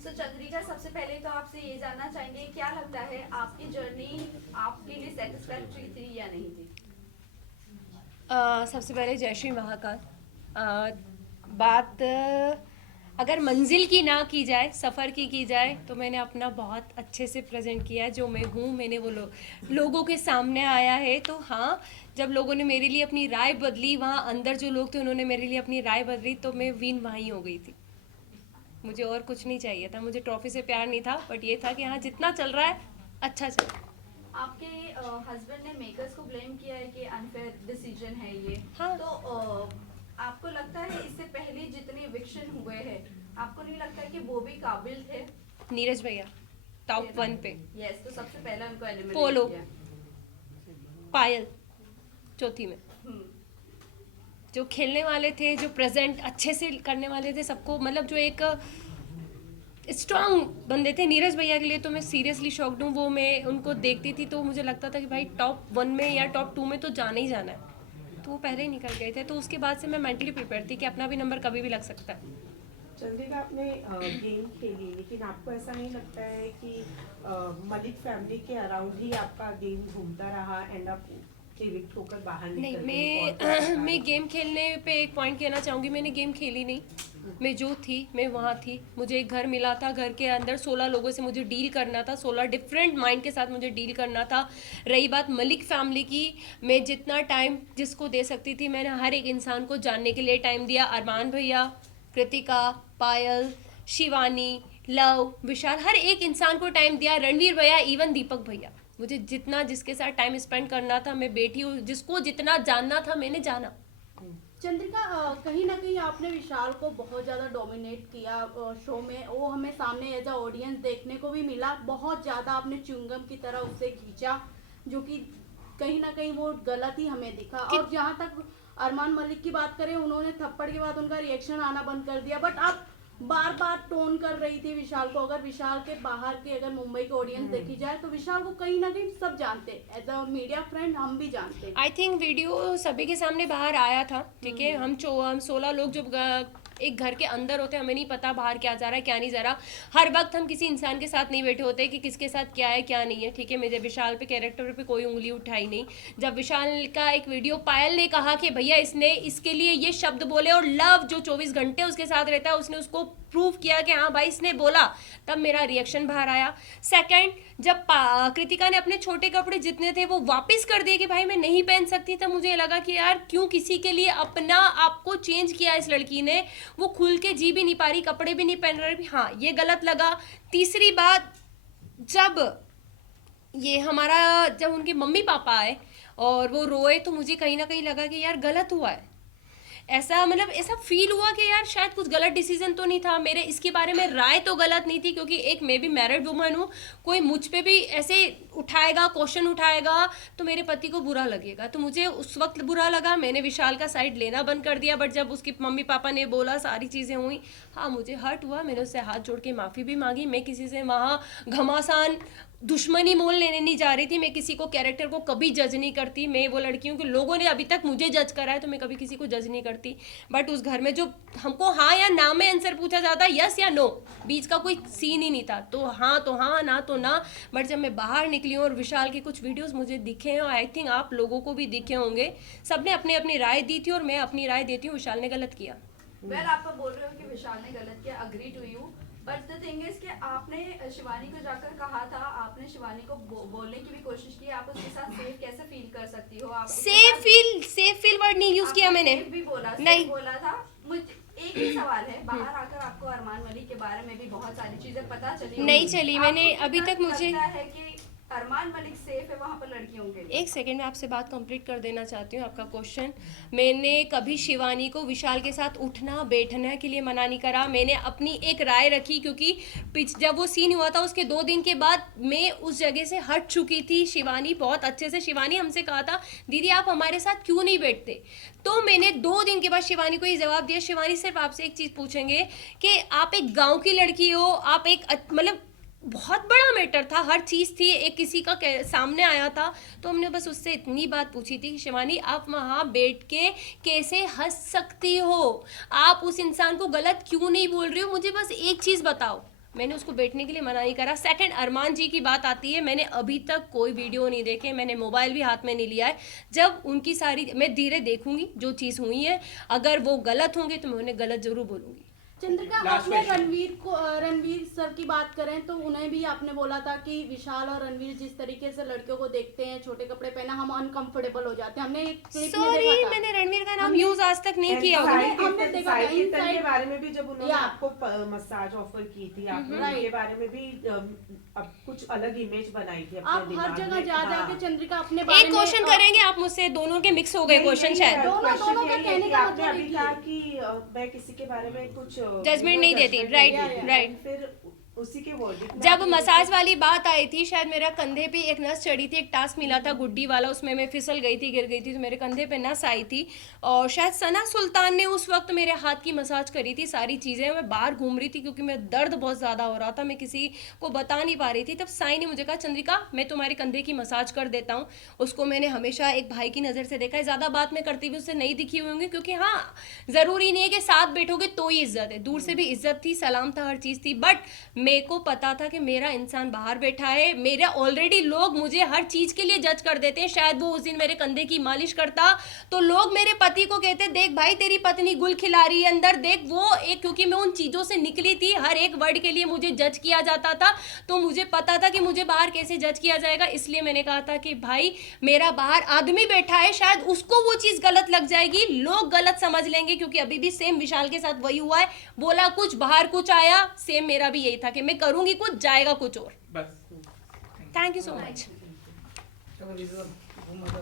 सो चंद्रिका, सबसे पहले तो आपसे ये जानना चाहेंगे, क्या लगता है आपकी जर्नी आपके लिए सेटिस्फैक्ट्री थी या नहीं थी? सबसे पहले जय श्री महाकाल। बात अगर मंजिल की ना की जाए, सफ़र की जाए, तो मैंने अपना बहुत अच्छे से प्रेजेंट किया है। जो मैं हूँ, मैंने वो लोगों के सामने आया है। तो हाँ, जब लोगों ने मेरे लिए अपनी राय बदली, वहाँ अंदर जो लोग थे उन्होंने मेरे लिए अपनी राय बदली, तो मैं विन वहीं हो गई थी। मुझे और कुछ नहीं चाहिए था, मुझे ट्रॉफी से प्यार नहीं था, बट ये था कि हाँ, जितना चल रहा है अच्छा चल रहा है। आपके हस्बैंड ने मेकर्स को ब्लेम किया है कि अनफेयर डिसीजन है ये। हाँ। तो आपको लगता है इससे पहले जितने इविक्शन हुए हैं, आपको नहीं लगता है कि वो भी काबिल थे? नीरज भैया टॉप 1 पे। यस, तो सबसे पहले उनको एलिमिनेट पोलो, किया। पायल चौथी में। हम्म। जो खेलने वाले थे, जो प्रेजेंट अच्छे से करने वाले थे सबको, मतलब जो एक स्ट्रांग बंदे थे, नीरज भैया के लिए तो मैं सीरियसली शॉक्ड हूँ। वो मैं उनको देखती थी तो मुझे लगता था कि भाई टॉप 1 में या टॉप 2 में तो जाना ही जाना है। तो वो पहले ही निकल गए थे, तो उसके बाद से मैं मेंटली प्रिपेयर थी कि अपना भी नंबर कभी भी लग सकता है। चंद्रिका, आपने गेम खेली, लेकिन आपको ऐसा नहीं लगता है कि मलिक फैमिली के अराउंड ही आपका गेम घूमता रहा, एंड आप इविक्ट होकर बाहर नहीं, निकल गई और कुछ पता मैं नहीं? गेम खेलने पे एक पॉइंट कहना चाहूँगी, मैंने गेम खेली नहीं। मैं जो थी मैं वहाँ थी। मुझे एक घर मिला था, घर के अंदर 16 लोगों से मुझे डील करना था, 16 डिफरेंट माइंड के साथ मुझे डील करना था। रही बात मलिक फैमिली की, मैं जितना टाइम जिसको दे सकती थी, मैंने हर एक इंसान को जानने के लिए टाइम दिया। अरमान भैया, कृतिका, पायल, शिवानी, लव, विशाल, हर एक इंसान को टाइम दिया। रणवीर भैया, इवन दीपक भैया, मुझे जितना जिसके साथ टाइम स्पेंड करना था, मैं बैठी हूँ। जिसको जितना जानना था मैंने जाना। चंद्रिका, कहीं ना कहीं आपने विशाल को बहुत ज़्यादा डोमिनेट किया शो में। वो हमें सामने एज अ ऑडियंस देखने को भी मिला। बहुत ज़्यादा आपने च्युइंगम की तरह उससे खींचा, जो कि कहीं ना कहीं वो गलत ही हमें दिखा। और जहाँ तक अरमान मलिक की बात करें, उन्होंने थप्पड़ के बाद उनका रिएक्शन आना बंद कर दिया, बट आप बार बार टोन कर रही थी विशाल को। अगर विशाल के बाहर के, अगर मुंबई के ऑडियंस देखी जाए, तो विशाल को कहीं ना कहीं सब जानते, एज अ मीडिया फ्रेंड हम भी जानते। आई थिंक वीडियो सभी के सामने बाहर आया था, ठीक है। हम 16 लोग जो एक घर के अंदर होते हैं, हमें नहीं पता बाहर क्या जा रहा है क्या नहीं जा रहा। हर वक्त हम किसी इंसान के साथ नहीं बैठे होते कि किसके साथ क्या है क्या नहीं है, ठीक है। मुझे विशाल पे, कैरेक्टर पे कोई उंगली उठाई नहीं। जब विशाल का एक वीडियो पायल ने कहा कि भैया इसने इसके लिए ये शब्द बोले, और लव जो 24 घंटे उसके साथ रहता है उसने उसको प्रूव किया कि हाँ भाई इसने बोला, तब मेरा रिएक्शन बाहर आया। सेकंड, जब कृतिका ने अपने छोटे कपड़े जितने थे वो वापस कर दिए कि भाई मैं नहीं पहन सकती, तब मुझे लगा कि यार क्यों किसी के लिए अपना आपको चेंज किया इस लड़की ने। वो खुल के जी भी नहीं पा रही, कपड़े भी नहीं पहन रही, हाँ ये गलत लगा। तीसरी बात, जब ये हमारा जब उनके मम्मी पापा आए और वो रोए, तो मुझे कहीं ना कहीं लगा कि यार गलत हुआ है। ऐसा मतलब ऐसा फील हुआ कि यार शायद कुछ गलत डिसीजन तो नहीं था मेरे। इसके बारे में राय तो गलत नहीं थी, क्योंकि एक मैं भी मैरिड वुमन हूँ। कोई मुझ पे भी ऐसे उठाएगा, क्वेश्चन उठाएगा, तो मेरे पति को बुरा लगेगा। तो मुझे उस वक्त बुरा लगा, मैंने विशाल का साइड लेना बंद कर दिया। बट जब उसके मम्मी पापा ने बोला, सारी चीज़ें हुई, हाँ मुझे हर्ट हुआ। मैंने उससे हाथ जोड़ के माफ़ी भी मांगी। मैं किसी से वहाँ घमासान दुश्मनी मोल लेने नहीं जा रही थी। मैं किसी को, कैरेक्टर को कभी जज नहीं करती। मैं वो लड़की हूँ कि लोगों ने अभी तक मुझे जज करा है, तो मैं कभी किसी को जज नहीं करती। बट उस घर में जो हमको हाँ या ना में आंसर पूछा जाता, यस या नो, बीच का कोई सीन ही नहीं था। तो हाँ, ना तो ना। बट जब मैं बाहर निकली हूँ और विशाल के कुछ वीडियोस मुझे दिखे हैं, और आई थिंक आप लोगों को भी दिखे होंगे, सबने अपनी अपनी राय दी थी, और मैं अपनी राय देती हूँ, विशाल ने गलत किया। वेल, आप तो बोल रहे हो कि विशाल ने गलत किया, agree to you. But the thing is कि आपने शिवानी को जाकर कहा था, आपने शिवानी को बोलने की भी कोशिश की, आप उसके साथ सेफ कैसे फील कर सकती हो? आप सेफ फील वर्ड नहीं यूज किया मैंने। सेफ भी बोला, नहीं। सेफ बोला था। मुझे एक ही सवाल है, बाहर आकर आपको अरमान मलिक के बारे में भी बहुत सारी चीजें पता चली नहीं होंगी। चली, आपको मैंने अभी कितना तक मुझे लगता है कि अरमान मलिक सेफ है वहां पर लड़कियों के लिए? एक सेकेंड में आपसे बात कंप्लीट कर देना चाहती हूँ। आपका क्वेश्चन, मैंने कभी शिवानी को विशाल के साथ उठना बैठने के लिए मना नहीं करा। मैंने अपनी एक राय रखी, क्योंकि जब वो सीन हुआ था उसके 2 दिन के बाद मैं उस जगह से हट चुकी थी। शिवानी बहुत अच्छे से, शिवानी हमसे कहा था दीदी आप हमारे साथ क्यों नहीं बैठते। तो मैंने 2 दिन के बाद शिवानी को ये जवाब दिया, शिवानी सिर्फ आपसे एक चीज़ पूछेंगे कि आप एक गाँव की लड़की हो, आप एक मतलब बहुत बड़ा मैटर था, हर चीज़ थी, एक किसी का सामने आया था। तो हमने बस उससे इतनी बात पूछी थी कि शिवानी आप वहाँ बैठ के कैसे हंस सकती हो, आप उस इंसान को गलत क्यों नहीं बोल रही हो, मुझे बस एक चीज़ बताओ। मैंने उसको बैठने के लिए मना नहीं करा। सेकंड, अरमान जी की बात आती है, मैंने अभी तक कोई वीडियो नहीं देखे, मैंने मोबाइल भी हाथ में नहीं लिया है। जब उनकी सारी मैं धीरे देखूंगी जो चीज़ हुई है, अगर वो गलत होंगे तो मैं उन्हें गलत जरूर बोलूंगी। चंद्रिका, Last आपने question. रणवीर सर की बात करें तो उन्हें भी आपने बोला था कि विशाल और रणवीर जिस तरीके से लड़कियों को देखते हैं, छोटे कपड़े पहना, हम अनकंफर्टेबल हो जाते हैं। हमने एक क्लिप में सॉरी, देखा था। मैंने रणवीर का नाम हमने- यूज आज तक नहीं And किया साई होगा। हमने कीर्तन- देखा साई था, कीर्तन inside- के बारे में भी जब उन्होंने Yeah. आपको मसाज ऑफर की थी, आपने Right. उनके बारे में भी अब कुछ अलग इमेज बनाई थी अपने आप हर दिमाग जगह में। जा हाँ। जाके चंद्रिका अपने बारे एक में क्वेश्चन करेंगे आप मुझसे, दोनों के मिक्स हो गए यही- क्वेश्चन यही शायद। है, दोनों- question दोनों का यही है कहने कि का आपने मतलब अभी एक ही कहा है। कि मैं किसी के बारे में कुछ Judgment नहीं देती, judgment right, नहीं देती। right. फिर उसी के वर्डिंग में जब आपने मसाज वाली बात आई थी, शायद मेरा कंधे पे एक नस चढ़ी थी, एक टास्क मिला था गुड्डी वाला, उसमें मैं फिसल गई थी, गिर गई थी, तो मेरे कंधे पे नस आई थी। और शायद सना सुल्तान ने उस वक्त मेरे हाथ की मसाज करी थी। सारी चीज़ें, मैं बाहर घूम रही थी क्योंकि मेरा दर्द बहुत ज़्यादा हो रहा था, मैं किसी को बता नहीं पा रही थी। तब साई ने मुझे कहा, चंद्रिका मैं तुम्हारे कंधे की मसाज कर देता हूँ। उसको मैंने हमेशा एक भाई की नज़र से देखा है, ज़्यादा बात मैं करती हुई उससे नहीं दिखी हुई होंगी, क्योंकि हाँ, ज़रूरी नहीं है कि साथ बैठोगे तो ही इज्जत है, दूर से भी इज्जत थी, सलाम था, हर चीज़ थी। बट मेरे को पता था कि मेरा इंसान बाहर बैठा है, मेरा ऑलरेडी लोग मुझे हर चीज़ के लिए जज कर देते हैं। शायद वो उस दिन मेरे कंधे की मालिश करता तो लोग मेरे पति को कहते, देख भाई तेरी पत्नी गुल खिला रही है अंदर, देख वो एक, क्योंकि मैं उन चीज़ों से निकली थी, हर एक वर्ड के लिए मुझे जज किया जाता था, तो मुझे पता था कि मुझे बाहर कैसे जज किया जाएगा। इसलिए मैंने कहा था कि भाई मेरा बाहर आदमी बैठा है, शायद उसको वो चीज़ गलत लग जाएगी, लोग गलत समझ लेंगे, क्योंकि अभी भी सेम विशाल के साथ वही हुआ है, बोला कुछ बाहर कुछ आया, सेम मेरा भी यही था कि मैं करूंगी कुछ जाएगा कुछ और। बस थैंक यू सो मच। चलो,